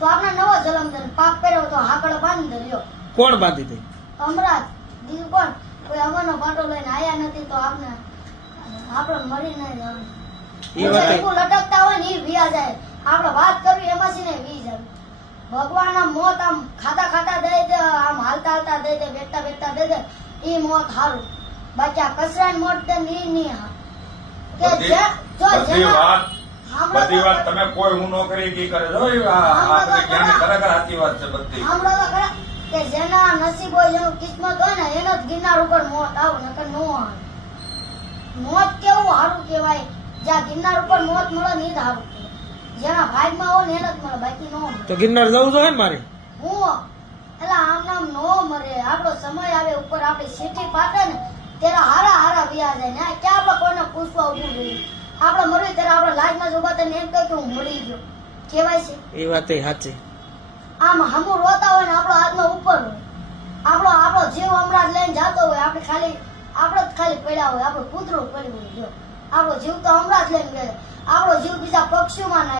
તો આપણે નવો જલમ દે પાક પહેર્યો તો હાકડો બાંધી દે લ્યો. કોણ બાંધી દે? હમણાં બીજું કોણ? કોઈ અમરનો પાટો લઈને આયા નથી તો આપણે મરી નહીં જવાનું. એ વાત લટકતા હોય ને એ વિયા જાય. આપણે વાત કરવી એમાંથી ને વી જાય. ભગવાન આમ મોત આમ ખાતા ખાતા દઈ દે, આમ હાલતા હાલતા દઈ દે, બેઠતા બેઠતા દઈ દે, ઈ મોત હારું. બાકી આ કચરા મોત દે ઈ નહીં હારું. કે બધી વાત તમે કોઈ હું નો કરી કી કરે જો આપણે જ્ઞાની ખરેખર સાચી વાત છે બધી. સાંભળો તો ખરા કે જેના નસીબ હોય જેનું કિસ્મત હોય ને એનો જ ગિરનાર ઉપર મોત આવે નકર નો આવે. મોત કેવું સારું કહેવાય, જ્યાં ગિરનાર ઉપર મોત મળે ને એ જ સારું કહેવાય. જેના ભાગમાં હોય ને એને જ મળે, બાકી નો મળે. તો ગિરનાર જવું જોઈએ ને મારે? હું એટલે આમ નામ નો મરે. આપણો સમય આવે ઉપર આપણી સીટી પાટે ને ત્યારે હારા હારા વ્યા જાય ને ક્યાં આપણે કોઈને પૂછવા ઉભું જોઈએ. આપણે મરવી ત્યારે આપણે લાજમાં જ ઉભા થઈને એમ કહે કે હું મરી ગયો કહેવાય છે. એ વાત સાચી. આમ હમું રોતા હોય ને આપણો હાથમાં ઉપર હોય, આપણો જીવ હમણાં જ લઈને જતો હોય, આપણે જ ખાલી પડ્યા હોય, આપણું કૂતરું પડ્યું હોય. જો આપણો જીવ તો હમણાં જ લઈને ગયો, આપણો જીવ બીજા પક્ષીઓમાં ના